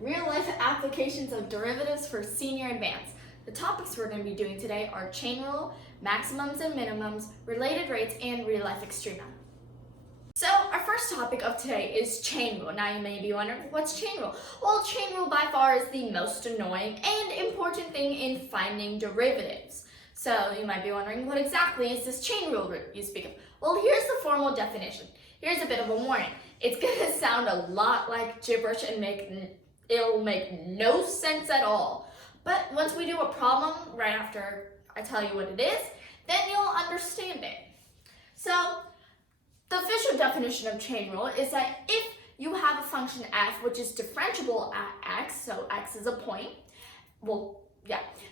real-life applications of derivatives for senior advance. The topics we're going to be doing today are chain rule, maximums and minimums, related rates, and real-life extrema. So our first topic of today is chain rule. Now you may be wondering, what's chain rule? Well, chain rule by far is the most annoying and important thing in finding derivatives. So you might be wondering, what exactly is this chain rule you speak of? Well, here's the formal definition. Here's a bit of a warning. It's going to sound a lot like gibberish and it'll make no sense at all. But once we do a problem right after I tell you what it is, then you'll understand it. So the official definition of chain rule is that if you have a function f which is differentiable at x, so x is a point,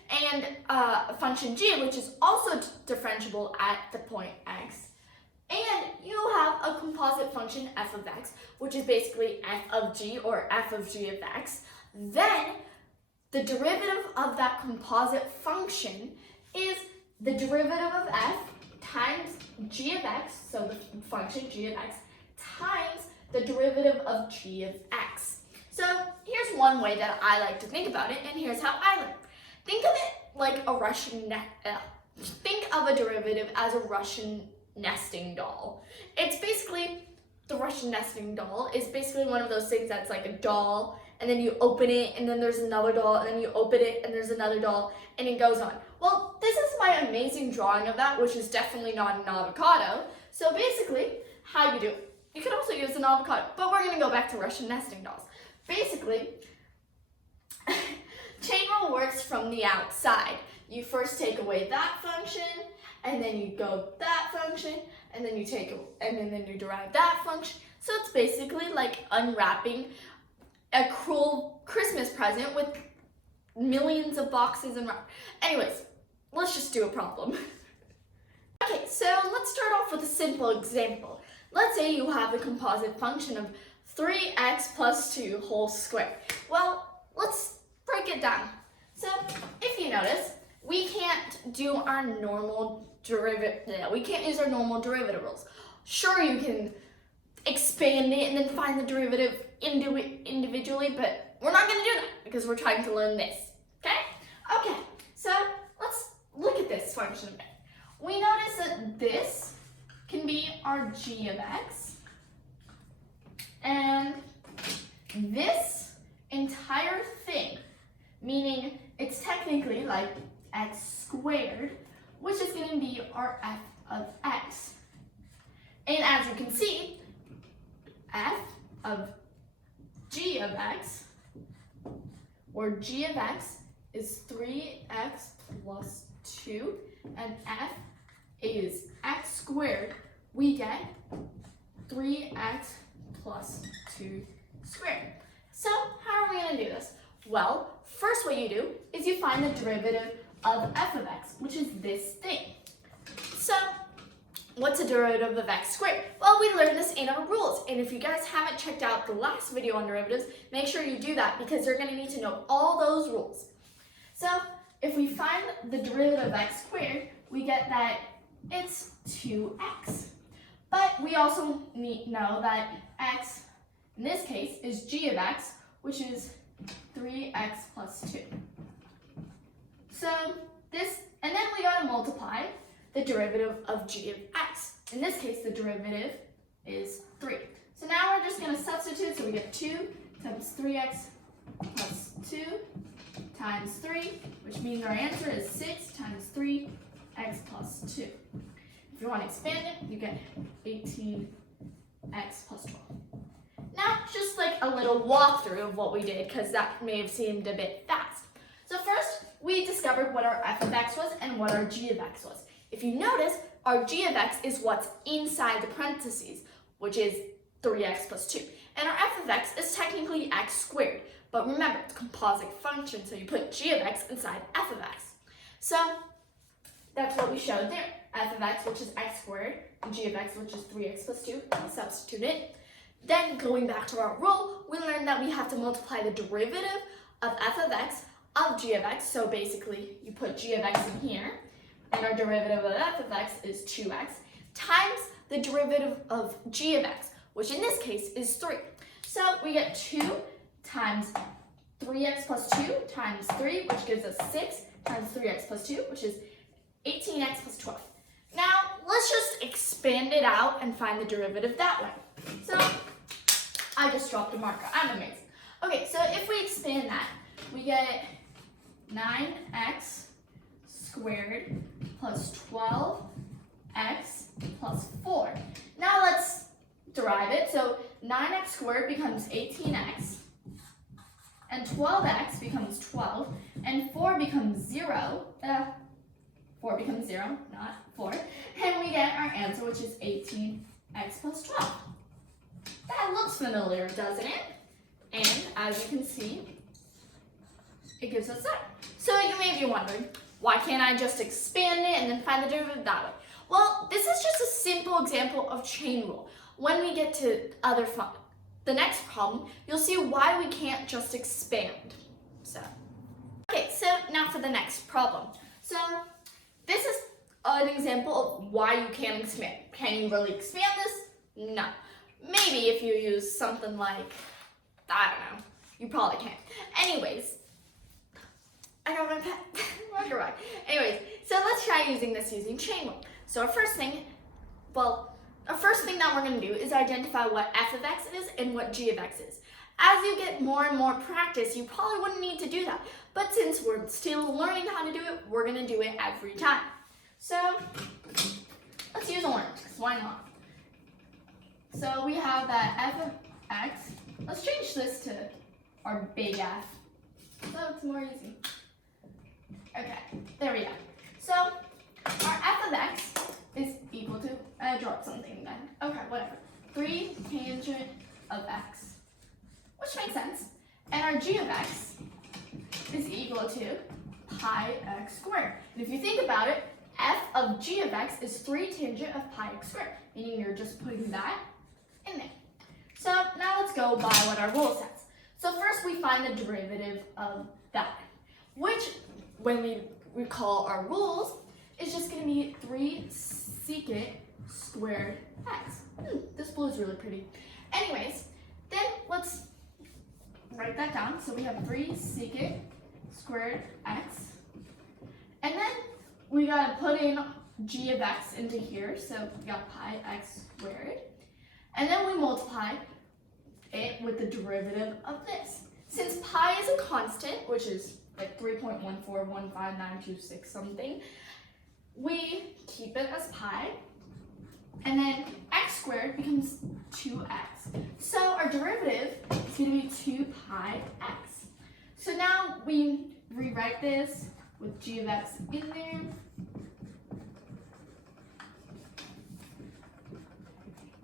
and a function g which is also differentiable at the point x, and you have a composite function f of x, which is basically f of g or f of g of x, then the derivative of that composite function is the derivative of f times g of x, so the function g of x, times the derivative of g of x. So here's one way that I like to think about it, and here's how I learn. Think of it like a think of a derivative as a Russian nesting doll. It's basically, the Russian nesting doll is basically one of those things that's like a doll, and then you open it, and then there's another doll, and then you open it, and there's another doll, and it goes on. Well, this is my amazing drawing of that, which is definitely not an avocado. So basically, how you do it. You could also use an avocado, but we're gonna go back to Russian nesting dolls. Basically, chain rule works from the outside. You first take away that function, and then you go that function, and then you then you derive that function. So it's basically like unwrapping a cruel Christmas present with millions of boxes and anyways, let's just do a problem. Okay, so let's start off with a simple example. Let's say you have a composite function of 3x plus 2 whole squared. Well, let's break it down. So if you notice, we can't do our normal we can't use our normal derivative rules. Sure, you can expand it and then find the derivative individually, but we're not going to do that because we're trying to learn this. Okay, so let's look at this function a bit. We notice that this can be our g of x, and this entire thing, meaning it's technically like x squared, which is going to be our f of x. And as you can see, f of g of x, or g of x, is 3x plus 2, and f is x squared. We get 3x plus 2 squared. So how are we going to do this? Well, first what you do is you find the derivative of f of x, which is this thing. So what's a derivative of x squared? Well, we learned this in our rules, and if you guys haven't checked out the last video on derivatives, make sure you do that because you're going to need to know all those rules. So if we find the derivative of x squared, we get that it's 2x. But we also know that x, in this case, is g of x, which is 3x plus 2. So this, and then we gotta multiply the derivative of g of x. In this case, the derivative is 3. So now we're just gonna substitute, so we get 2 times 3x plus 2 times 3, which means our answer is 6 times 3x plus 2. If you want to expand it, you get 18x plus 12. Now, just like a little walkthrough of what we did, because that may have seemed a bit fast. So first, we discovered what our f of x was and what our g of x was. If you notice, our g of x is what's inside the parentheses, which is 3x plus 2. And our f of x is technically x squared. But remember, it's a composite function, so you put g of x inside f of x. So that's what we showed there. F of x, which is x squared, and g of x, which is 3x plus 2, we substitute it. Then going back to our rule, we learned that we have to multiply the derivative of f of x of g of x. So basically, you put g of x in here, and our derivative of f of x is 2x, times the derivative of g of x, which in this case is 3. So we get 2 times 3x plus 2 times 3, which gives us 6 times 3x plus 2, which is 18x plus 12. Now, let's just expand it out and find the derivative that way. So, I just dropped a marker. I'm amazing. Okay, so if we expand that, we get 9x squared plus 12x plus 4. Now let's derive it. So 9x squared becomes 18x, and 12x becomes 12, and 4 becomes 0. 4 becomes 0, not 4. And we get our answer, which is 18x plus 12. That looks familiar, doesn't it? And as you can see, it gives us that. So you may be wondering, why can't I just expand it and then find the derivative that way? Well, this is just a simple example of chain rule. When we get to the next problem, you'll see why we can't just expand. Okay, so now for the next problem. So this is an example of why you can't expand. Can you really expand this? No. Maybe if you use something like, I don't know, you probably can't. Anyways, I got my pen. Anyways, so let's try using this using chain rule. So our first thing that we're going to do is identify what f of x is and what g of x is. As you get more and more practice, you probably wouldn't need to do that. But since we're still learning how to do it, we're going to do it every time. So let's use orange, because why not? So we have that f of x. Let's change this to our big F, so it's more easy. Okay, there we go. So our f of x is equal to, I dropped something then. Okay, whatever. 3 tangent of x, which makes sense. And our g of x is equal to pi x squared. And if you think about it, f of g of x is 3 tangent of pi x squared, meaning you're just putting that in there. So now let's go by what our rule says. So first we find the derivative of that, which when we recall our rules, is just going to be 3 secant squared x. This blue is really pretty. Anyways, then let's write that down. So we have 3 secant squared x. And then we got to put in g of x into here. So we got pi x squared. And then we multiply it with the derivative of this. Since pi is a constant, which is like 3.1415926 something, we keep it as pi, and then x squared becomes 2x. So our derivative is going to be 2 pi x. So now we rewrite this with g of x in there.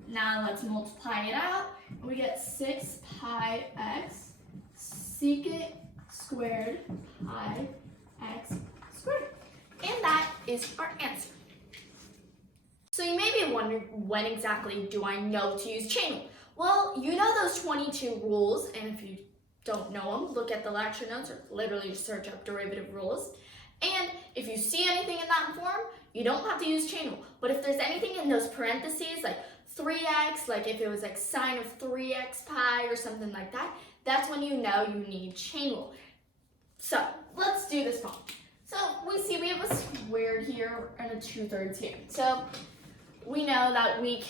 Now let's multiply it out. We get 6 pi x secant squared pi x squared. And that is our answer. So you may be wondering, when exactly do I know to use chain rule? Well, you know those 22 rules, and if you don't know them, look at the lecture notes or literally just search up derivative rules. And if you see anything in that form, you don't have to use chain rule. But if there's anything in those parentheses, like 3x, like if it was like sine of 3x pi or something like that, that's when you know you need chain rule. So let's do this problem. So we see we have a squared here and a 2/3 here. So we know that we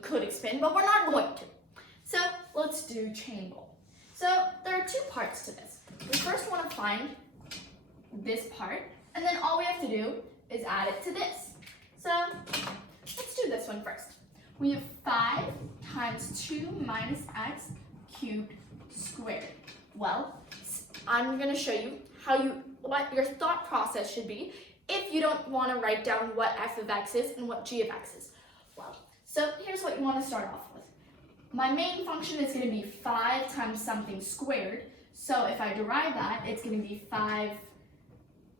could expand, but we're not going to. So let's do chain rule. So there are 2 parts to this. We first want to find this part, and then all we have to do is add it to this. So let's do this one first. We have 5 times 2 minus x cubed squared. Well, I'm going to show you what your thought process should be if you don't want to write down what f of x is and what g of x is. Well, so here's what you want to start off with. My main function is going to be 5 times something squared. So if I derive that, it's going to be 5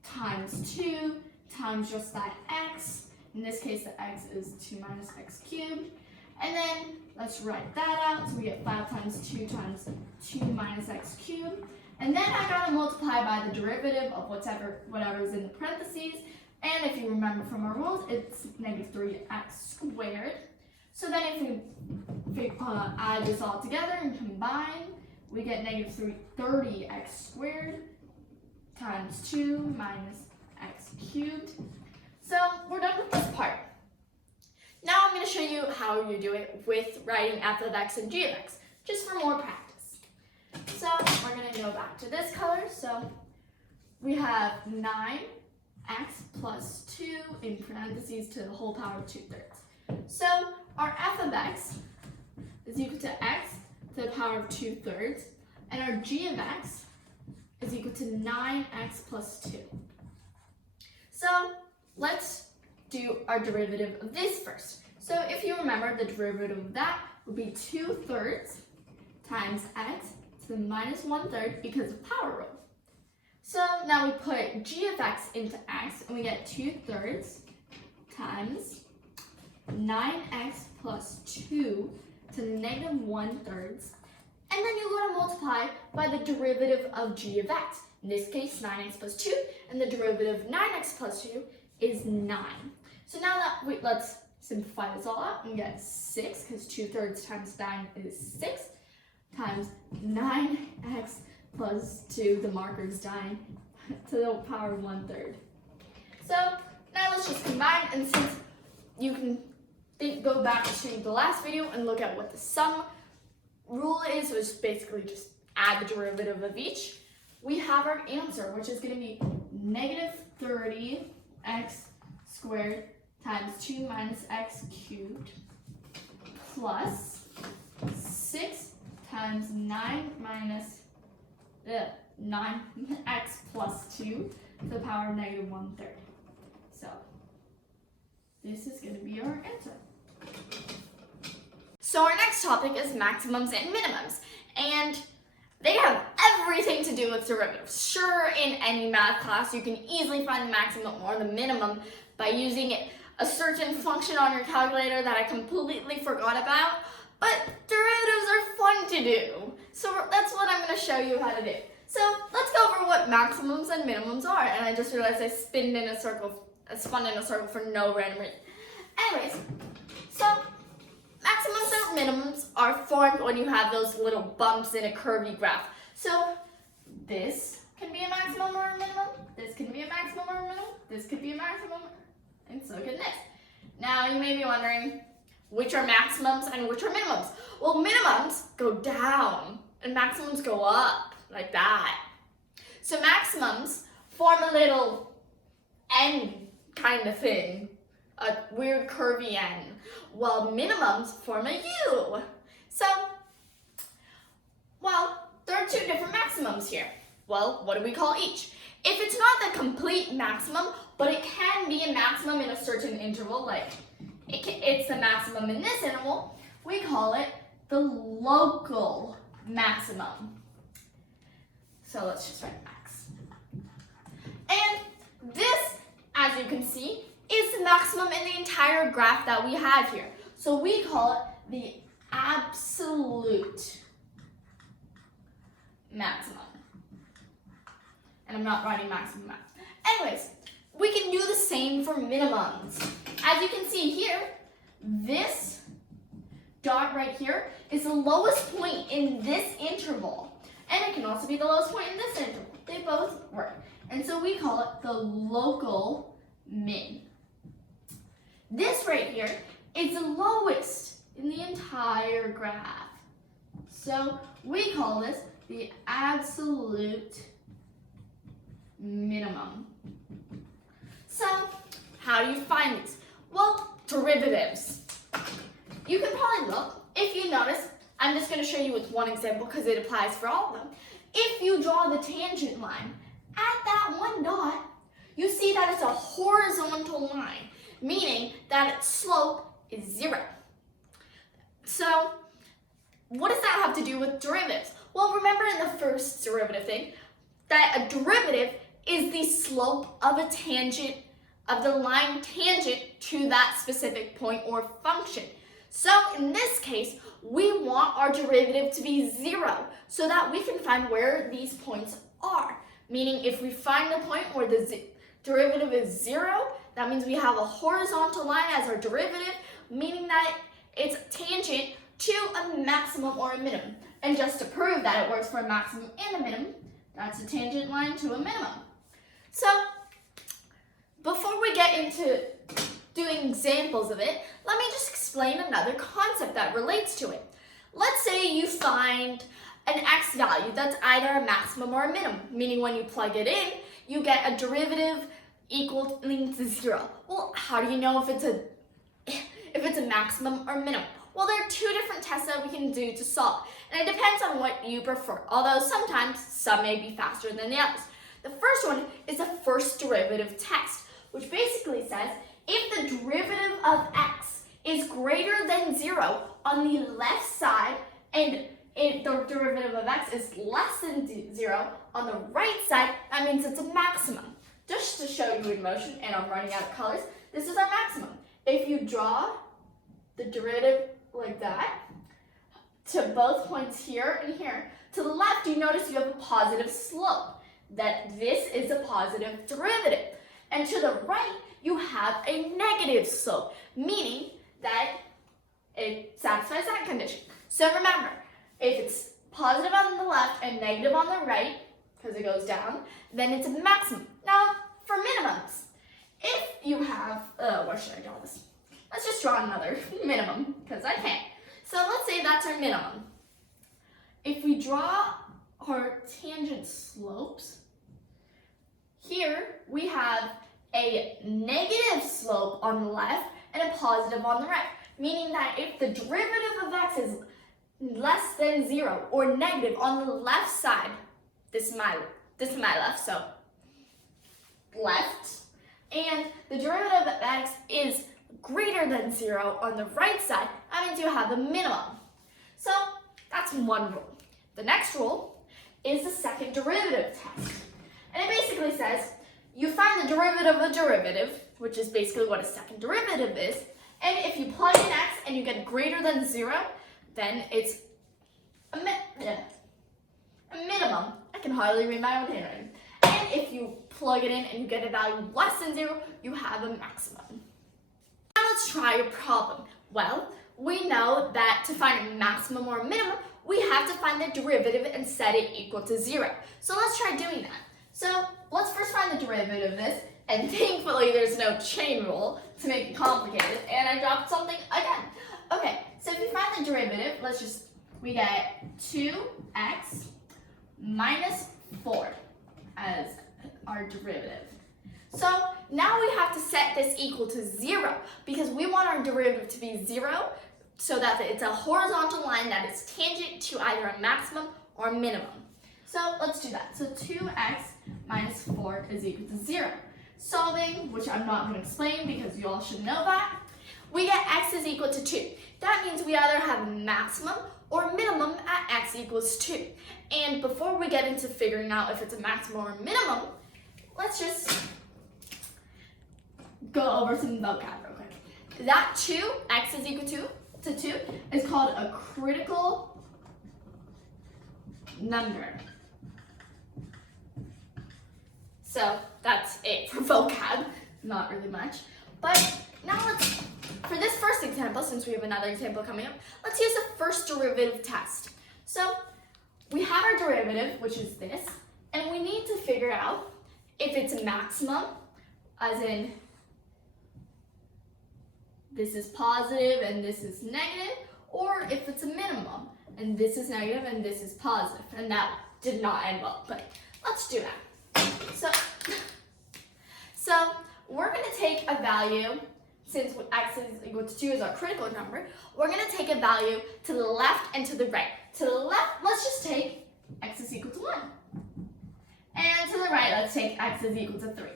times 2 times just that x. In this case, the x is 2 minus x cubed. And then let's write that out. So we get 5 times 2 times 2 minus x cubed. And then I gotta multiply by the derivative of whatever is in the parentheses. And if you remember from our rules, it's negative 3x squared. So then if we add this all together and combine, we get negative 30x squared times 2 minus x cubed. So we're done with this part. Now I'm going to show you how you do it with writing f of x and g of x, just for more practice. So we're going to go back to this color. So we have 9x plus 2 in parentheses to the whole power of 2/3. So our f of x is equal to x to the power of 2/3, and our g of x is equal to 9x plus 2. So let's do our derivative of this first. So if you remember, the derivative of that would be 2/3 times x to the minus 1/3 because of power rule. So now we put g of x into x, and we get 2/3 times 9x plus 2 to negative 1/3. And then you go to multiply by the derivative of g of x. In this case, 9x plus 2, and the derivative of 9x plus 2 is 9. So now that let's simplify this all out and get 6, because 2/3 times 9 is 6, times 9x plus 2, the marker's dying, to the power of 1/3. So now let's just combine, and since you can go back to the last video and look at what the sum rule is, which is basically just add the derivative of each, we have our answer, which is going to be negative 30x squared times 2 minus x cubed plus 6 times 9 minus 9x plus 2 to the power of negative 1/3. So this is going to be our answer. So our next topic is maximums and minimums, and they have everything to do with derivatives. Sure, in any math class, you can easily find the maximum or the minimum by using a certain function on your calculator that I completely forgot about, but derivatives are fun to do. So that's what I'm going to show you how to do. So let's go over what maximums and minimums are, and I just realized I spun in a circle for no random reason. Anyways, so maximums and minimums are formed when you have those little bumps in a curvy graph. So this can be a maximum or a minimum, this can be a maximum or a minimum, this could be a maximum, and so can this. Now you may be wondering, which are maximums and which are minimums? Well, minimums go down and maximums go up, like that. So maximums form a little N kind of thing, a weird curvy N, while minimums form a U. So, well, there are two different maximums here. Well, what do we call each? If it's not the complete maximum, but it can be a maximum in a certain interval, like it's the maximum in this interval, we call it the local maximum. So let's just write max. And this, as you can see, is the maximum in the entire graph that we have here. So we call it the absolute maximum. And I'm not writing maximum math. Anyways, we can do the same for minimums. As you can see here, this dot right here is the lowest point in this interval. And it can also be the lowest point in this interval. They both work. And so we call it the local min. This right here is the lowest in the entire graph. So we call this the absolute minimum. So how do you find these? Well, derivatives. You can probably look. If you notice, I'm just going to show you with one example because it applies for all of them. If you draw the tangent line at that one dot, you see that it's a horizontal line, meaning that its slope is 0. So what does that have to do with derivatives? Well, remember in the first derivative thing, that a derivative is the slope of a tangent, of the line tangent to that specific point or function. So in this case, we want our derivative to be 0 so that we can find where these points are. Meaning if we find the point where the derivative is 0, that means we have a horizontal line as our derivative, meaning that it's tangent to a maximum or a minimum. And just to prove that it works for a maximum and a minimum, that's a tangent line to a minimum. So, before we get into doing examples of it, let me just explain another concept that relates to it. Let's say you find an x value that's either a maximum or a minimum, meaning when you plug it in, you get a derivative equaling to 0. Well, how do you know if it's a maximum or minimum? Well, there are two different tests that we can do to solve, and it depends on what you prefer, although sometimes some may be faster than the others. The first one is the first derivative test, which basically says if the derivative of x is greater than 0 on the left side and if the derivative of x is less than 0 on the right side, that means it's a maximum. Just to show you in motion, and I'm running out of colors, this is our maximum. If you draw the derivative like that to both points here and here, to the left you notice you have a positive slope, that this is a positive derivative. And to the right you have a negative slope, meaning that it satisfies that condition. So remember, if it's positive on the left and negative on the right, because it goes down, then it's a maximum. Now, for minimums, if you have, where should I draw this? Let's just draw another minimum, because I can't. So let's say that's our minimum. If we draw our tangent slopes, here we have a negative slope on the left and a positive on the right, meaning that if the derivative of x is less than 0 or negative on the left side, this is my left, so left, and the derivative of x is greater than 0 on the right side, that means you have a minimum. So that's one rule. The next rule is the second derivative test. And it basically says you find the derivative of a derivative, which is basically what a second derivative is, and if you plug in x and you get greater than 0, then it's a minimum. I can hardly read my own handwriting. And if you plug it in and you get a value less than 0, you have a maximum. Now let's try a problem. Well, we know that to find a maximum or a minimum, we have to find the derivative and set it equal to 0. So let's try doing that. So let's first find the derivative of this, and thankfully there's no chain rule to make it complicated, and I dropped something again. Okay, so if we find the derivative, we get 2x minus 4 as our derivative. So now we have to set this equal to 0 because we want our derivative to be 0 so that it's a horizontal line that is tangent to either a maximum or a minimum. So let's do that. So 2x minus 4 is equal to 0. Solving, which I'm not going to explain because you all should know that, we get x is equal to 2. That means we either have maximum or minimum at x equals 2. And before we get into figuring out if it's a maximum or a minimum, let's just go over some vocab real quick. That 2, x is equal to 2, is called a critical number. So that's it for vocab, not really much. But now for this first example, since we have another example coming up, let's use the first derivative test. So we have our derivative, which is this, and we need to figure out if it's a maximum, as in this is positive and this is negative, or if it's a minimum, and this is negative and this is positive. And that did not end well, but let's do that. So we're going to take a value, since x is equal to 2 is our critical number, we're going to take a value to the left and to the right. To the left, let's just take x is equal to 1. And to the right, let's take x is equal to 3.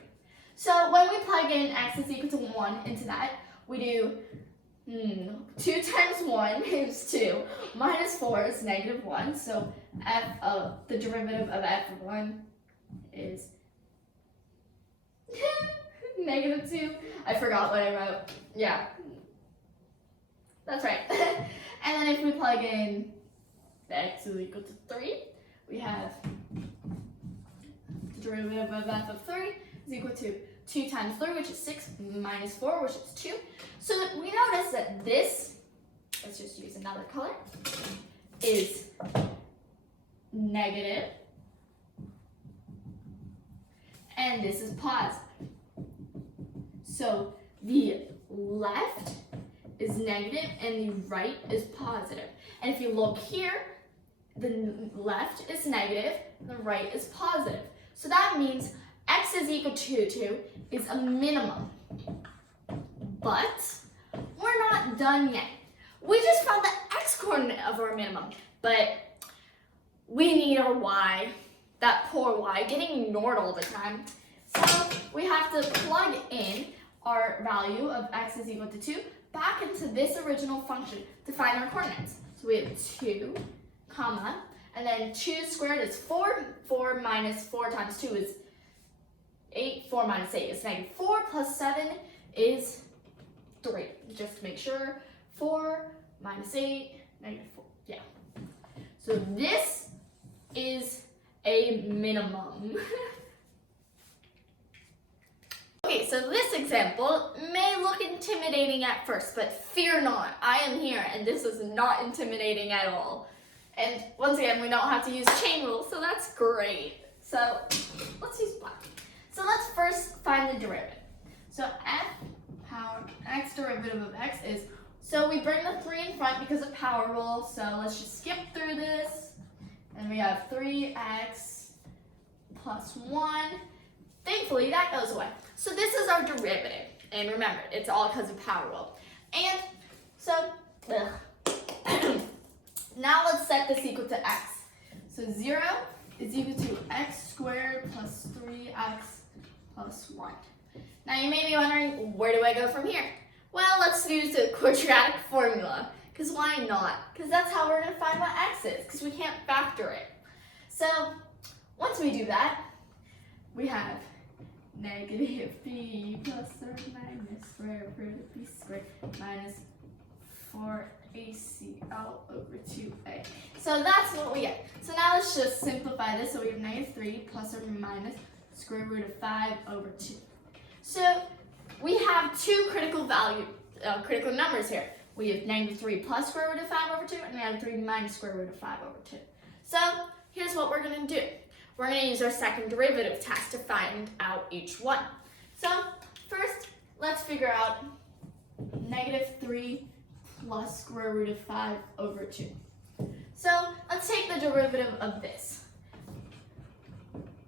So when we plug in x is equal to 1 into that, we do 2 times 1 is 2, minus 4 is negative 1, so the derivative of f of 1 is negative 2. I forgot what I wrote. Yeah, that's right. And then if we plug in x is equal to 3, we have the derivative of f of 3 is equal to 2 times 3, which is 6, minus 4, which is 2. So we notice that this, let's just use another color, is negative, and this is positive. So the left is negative and the right is positive. And if you look here, the left is negative and the right is positive. So that means x is equal to 2 is a minimum. But we're not done yet. We just found the x-coordinate of our minimum, but we need our y, that poor y, getting ignored all the time. So we have to plug in our value of x is equal to 2 back into this original function to find our coordinates. So we have 2, comma, and then 2 squared is 4. 4 minus 4 times 2 is 8. 4 minus 8 is negative 4 plus 7 is 3. Just to make sure, 4 minus 8, negative 4. Yeah. So this is a minimum. Okay, so this example may look intimidating at first, but fear not, I am here and this is not intimidating at all. And once again, we don't have to use chain rule, so that's great. So let's use black. So let's first find the derivative. So f power x derivative of x is, so we bring the 3 in front because of power rule, so let's just skip through this. And we have 3x plus 1. Thankfully, that goes away. So this is our derivative. And remember, it's all because of power rule. And so, now let's set this equal to x. So 0 is equal to x squared plus 3x plus 1. Now you may be wondering, where do I go from here? Well, let's use the quadratic formula. Because why not? Because that's how we're going to find what x is, because we can't factor it. So once we do that, we have negative b plus or minus square root of b squared minus 4acl over 2a. So that's what we get. So now let's just simplify this. So we have negative 3 plus or minus square root of 5 over 2. So we have two critical numbers here. We have negative 3 plus square root of 5 over 2 and negative 3 minus square root of 5 over 2. So here's what we're going to do. We're going to use our second derivative test to find out each one. So first, let's figure out negative 3 plus square root of 5 over 2. So let's take the derivative of this,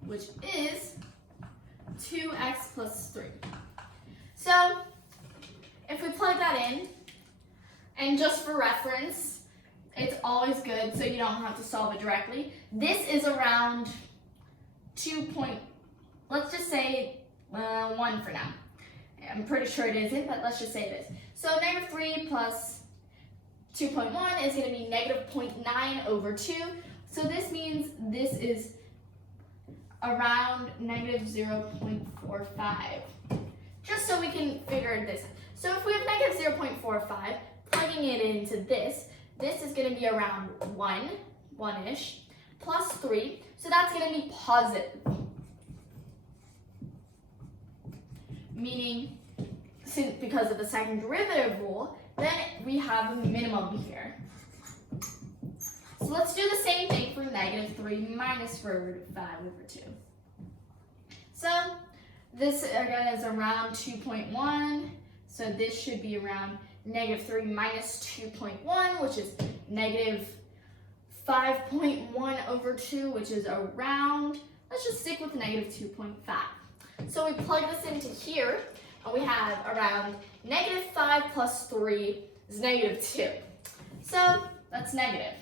which is 2x plus 3. So if we plug that in, and just for reference, it's always good so you don't have to solve it directly. This is around let's just say 1 for now. I'm pretty sure it isn't, but let's just say it is. So negative 3 plus 2.1 is going to be negative 0.9 over 2. So this means this is around negative 0.45. Just so we can figure this out. So if we have negative 0.45, plugging it into this is going to be around 1-ish, plus 3. So that's going to be positive. Meaning, because of the second derivative rule, then we have a minimum here. So let's do the same thing for negative 3 minus square root of 5 over 2. So this again is around 2.1. So this should be around negative 3 minus 2.1, which is negative 5.1 over 2, which is around, let's just stick with negative 2.5. So we plug this into here, and we have around negative 5 plus 3 is negative 2. So that's negative.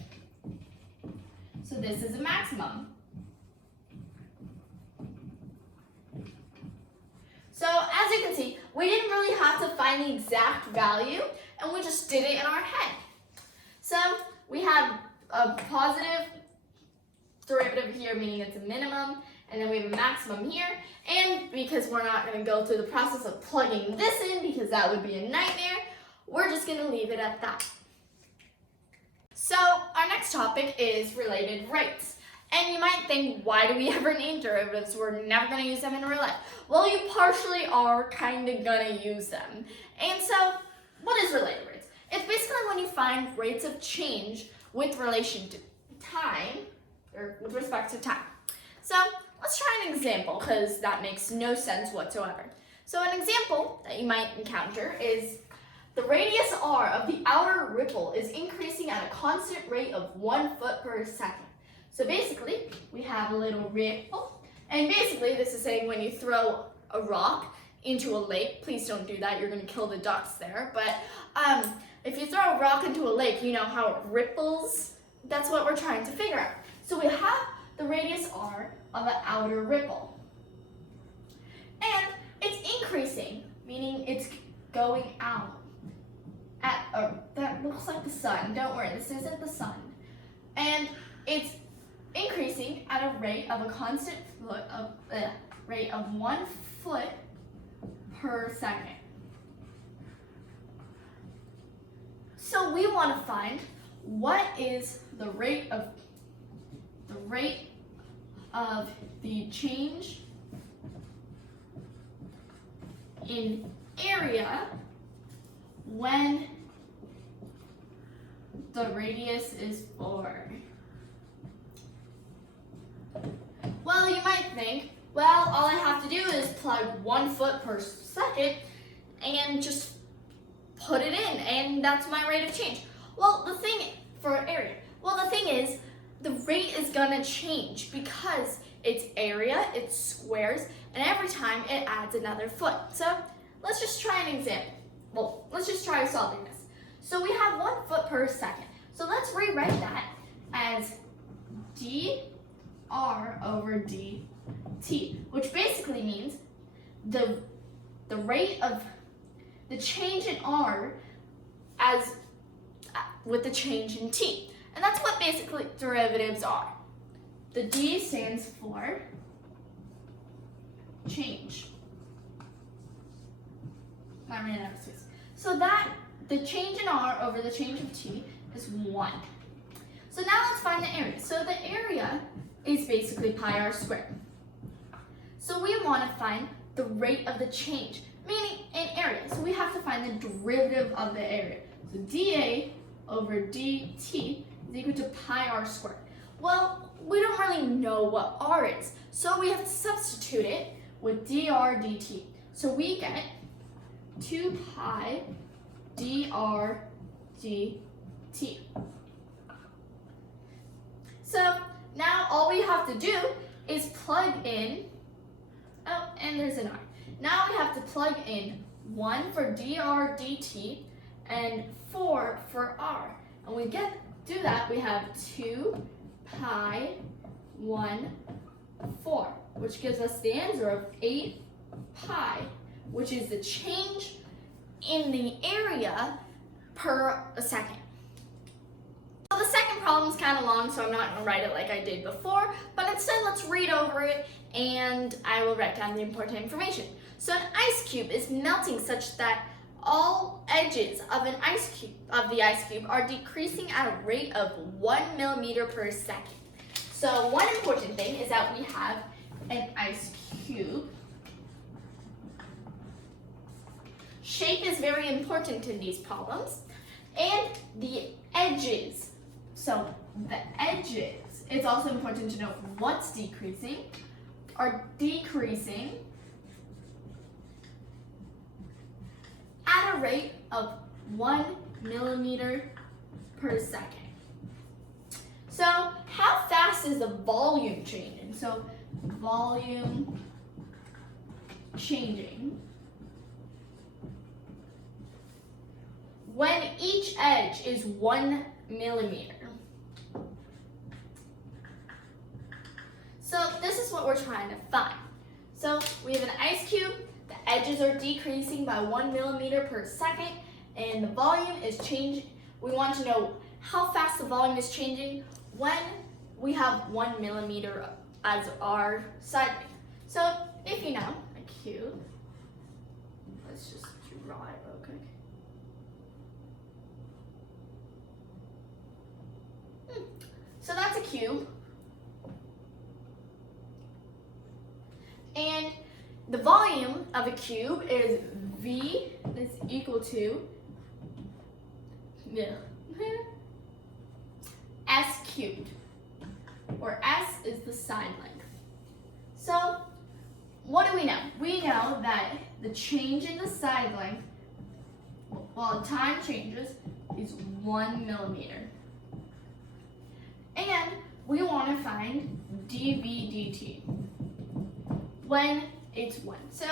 So this is a maximum. So as you can see, we didn't really have to find the exact value, and we just did it in our head. So we have a positive derivative here, meaning it's a minimum, and then we have a maximum here, and because we're not going to go through the process of plugging this in because that would be a nightmare, we're just going to leave it at that. So our next topic is related rates. And you might think, why do we ever need derivatives? We're never going to use them in real life. Well, you partially are kind of going to use them. And so, what is related rates? It's basically when you find rates of change with relation to time or with respect to time. So let's try an example because that makes no sense whatsoever. So an example that you might encounter is the radius r of the outer ripple is increasing at a constant rate of 1 foot per second. So basically, we have a little ripple, and basically this is saying when you throw a rock into a lake, please don't do that, you're going to kill the ducks there, but if you throw a rock into a lake, you know how it ripples? That's what we're trying to figure out. So we have the radius r of an outer ripple, and it's increasing, meaning it's going out. That looks like the sun. Don't worry, this isn't the sun. And it's increasing at a rate of a constant rate of 1 foot per second. So we want to find what is the rate of the change in area when the radius is 4. Well, you might think, well, all I have to do is plug 1 foot per second and just put it in, and that's my rate of change. Well, the thing is, the rate is gonna change because it's area, it's squares, and every time it adds another foot. So let's just try an example. Well, let's just try solving this. So we have 1 foot per second. So let's rewrite that as dr over dt, which basically means the rate of the change in r as with the change in t. And that's what basically derivatives are. The d stands for change. I ran out of space. So that the change in r over the change of t is 1. So now let's find the area. So the area is basically pi r squared. So we want to find the rate of the change, meaning in area. So we have to find the derivative of the area. So dA over dt is equal to pi r squared. Well, we don't really know what r is, so we have to substitute it with dr dt. So we get 2 pi dr dt. So now all we have to do is plug in, oh, and there's an r. Now we have to plug in 1 for dr dt and 4 for r. And we do that, we have 2 pi 1 4, which gives us the answer of 8 pi, which is the change in the area per a second. So the second problem is kind of long, so I'm not going to write it like I did before, but instead let's read over it and I will write down the important information. So an ice cube is melting such that all edges of the ice cube are decreasing at a rate of 1 millimeter per second. So one important thing is that we have an ice cube. Shape is very important in these problems. And the edges. So the edges, it's also important to know what's decreasing, are decreasing at a rate of 1 millimeter per second. So how fast is the volume changing? So volume changing when each edge is 1 millimeter. So this is what we're trying to find. So we have an ice cube, the edges are decreasing by 1 millimeter per second, and the volume is changing. We want to know how fast the volume is changing when we have 1 millimeter as our side length. So if you know a cube, let's just draw it real quick. So that's a cube. And the volume of a cube is V is equal to S cubed. where S is the side length. So what do we know? We know that the change in the side length, while time changes, is 1 millimeter. And we want to find dv dt when it's 1. So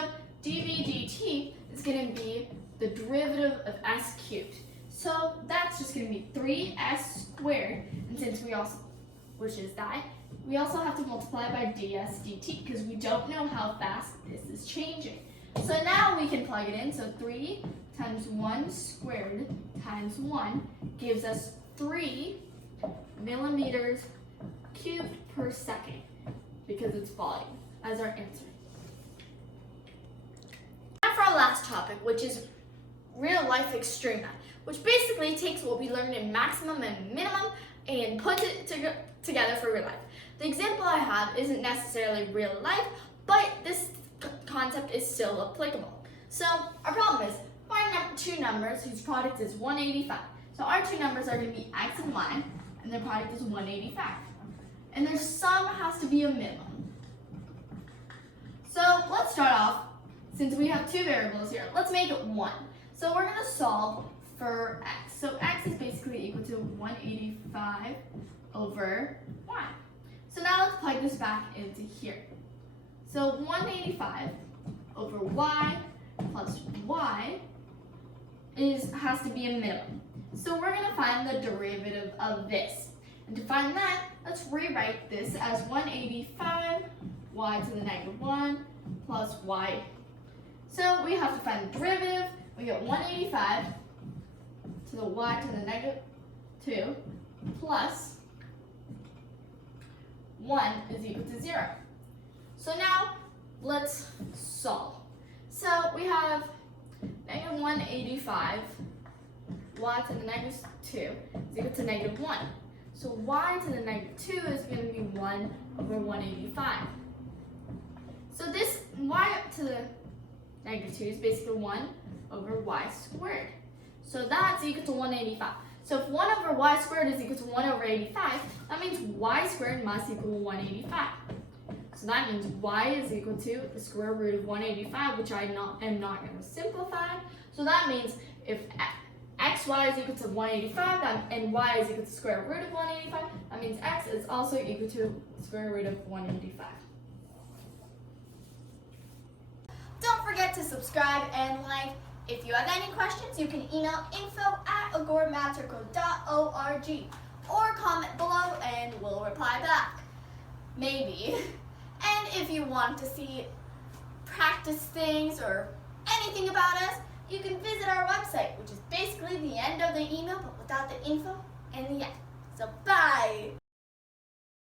dv dt is going to be the derivative of s cubed. So that's just going to be 3s squared, and since we also, which is that, we also have to multiply by ds dt because we don't know how fast this is changing. So now we can plug it in. So 3 times 1 squared times 1 gives us 3 millimeters cubed per second because it's volume as our answer. Now for our last topic, which is real life extreme math, which basically takes what we learned in maximum and minimum and puts it together for real life. The example I have isn't necessarily real life, but this concept is still applicable. So our problem is find two numbers whose product is 185. So our two numbers are going to be x and y, and their product is 185. And their sum has to be a minimum. So let's start off, since we have two variables here, let's make it 1. So we're going to solve for x. So x is basically equal to 185 over y. So now let's plug this back into here. So 185 over y plus y has to be a minimum. So we're going to find the derivative of this. And to find that, let's rewrite this as 185 y to the negative 1 plus y. So we have to find the derivative. We get 185 to the y to the negative 2 plus 1 is equal to 0. So now let's solve. So we have negative 185 y to the negative 2 is equal to negative 1. So y to the negative 2 is going to be 1 over 185. So this y to the negative 2 is basically 1 over y squared. So that's equal to 185. So if 1 over y squared is equal to 1 over 85, that means y squared must equal 185. So that means y is equal to the square root of 185, which I am not going to simplify. So that means if xy is equal to 185 and y is equal to the square root of 185, that means x is also equal to the square root of 185. Don't forget to subscribe and like. If you have any questions, you can email info@agoramathcircle.org or comment below and we'll reply back. Maybe. And if you want to see practice things or anything about us, you can visit our website, which is basically the end of the email, but without the info and the end. So bye!